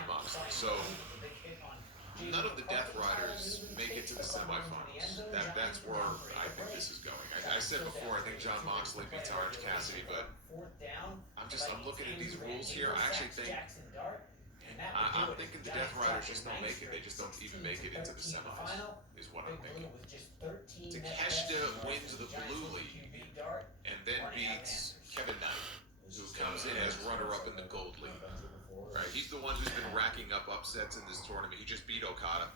John Moxley. So none of the Death Riders make it to the semifinals. That's where I think this is going. I said before, I think John Moxley beats Orange Cassidy, but I'm looking at these rules here. I actually think I'm thinking the Death Riders just don't make it. They just don't even make it into the semis. Is what I'm thinking. Takeshita wins the Blue League and then beats Kevin Knight, who comes in as runner-up in the Gold League. Right, he's the one who's been racking up upsets in this tournament. He just beat Okada.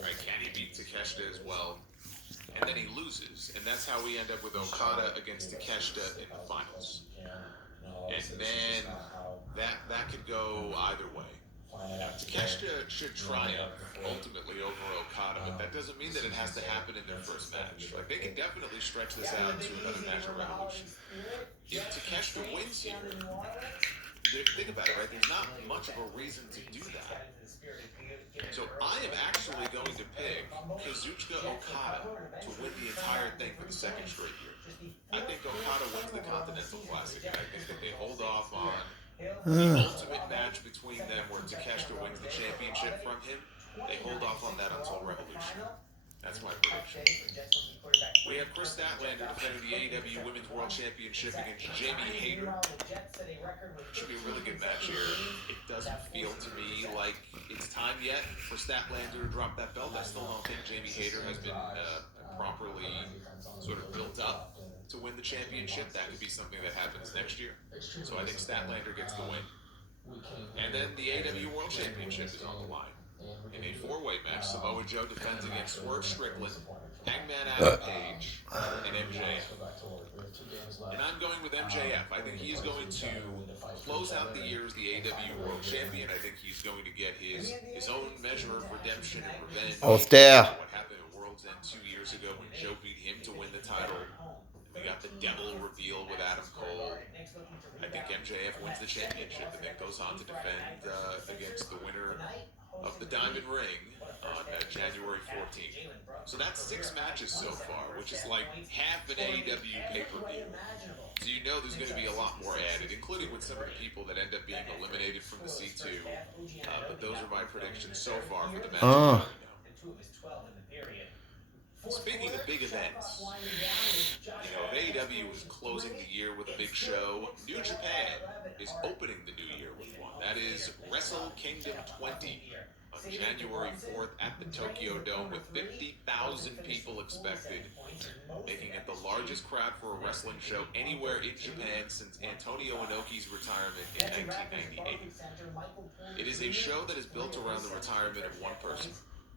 Right, can he beat Takeshita as well? And then he loses, and that's how we end up with Okada against Takeshita in the finals. And then that could go either way. Takeshita should triumph ultimately over Okada, but that doesn't mean that it has to happen in their first match. Like, they can definitely stretch this out to another match at Revolution. If Takeshita wins here, think about it, right? There's not much of a reason to do that. So I am actually going to pick Kazuchika Okada to win the entire thing for the second straight year. I think Okada wins the Continental Classic, and I think that they hold off on the ultimate match between them where Takeshita wins the championship from him. They hold off on that until Revolution. That's my prediction. We have Chris Statlander defending the AEW Women's World Championship against Jamie Hayter. Should be a really good match here. It doesn't feel to me like it's time yet for Statlander to drop that belt. I still don't think Jamie Hayter has been properly sort of built up to win the championship. That could be something that happens next year. So I think Statlander gets the win. And then the AEW World Championship is on the line. In a four-way match, Samoa Joe defends against Swerve Strickland, Hangman Adam Page, and MJF. And I'm going with MJF. I think he's going to close out the year as the AEW World Champion. I think he's going to get his own measure of redemption and revenge. Almost there. What happened at World's End 2 years ago when Joe beat him to win the title. We got the Devil reveal with Adam Cole. I think MJF wins the championship and then goes on to defend against the winner of the Diamond Ring on January 14th. So that's 6 matches so far, which is like half an AEW pay-per-view. So you know there's going to be a lot more added, including with some of the people that end up being eliminated from the C2. But those are my predictions so far for the matches. Speaking of big events, AEW is closing the year with a big show. New Japan is opening the new year with one. That is Wrestle Kingdom 20 on January 4th at the Tokyo Dome with 50,000 people expected, making it the largest crowd for a wrestling show anywhere in Japan since Antonio Inoki's retirement in 1998. It is a show that is built around the retirement of one person,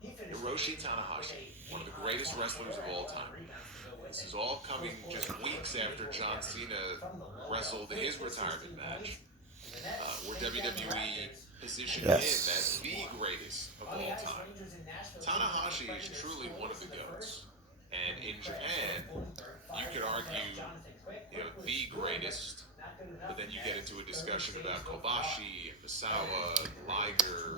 Hiroshi Tanahashi, one of the greatest wrestlers of all time. This is all coming just weeks after John Cena wrestled his retirement match, where WWE positioned him as the greatest of all time. Tanahashi is truly one of the GOATs. And in Japan, you could argue, the greatest, but then you get into a discussion about Kobashi, and Misawa, Liger,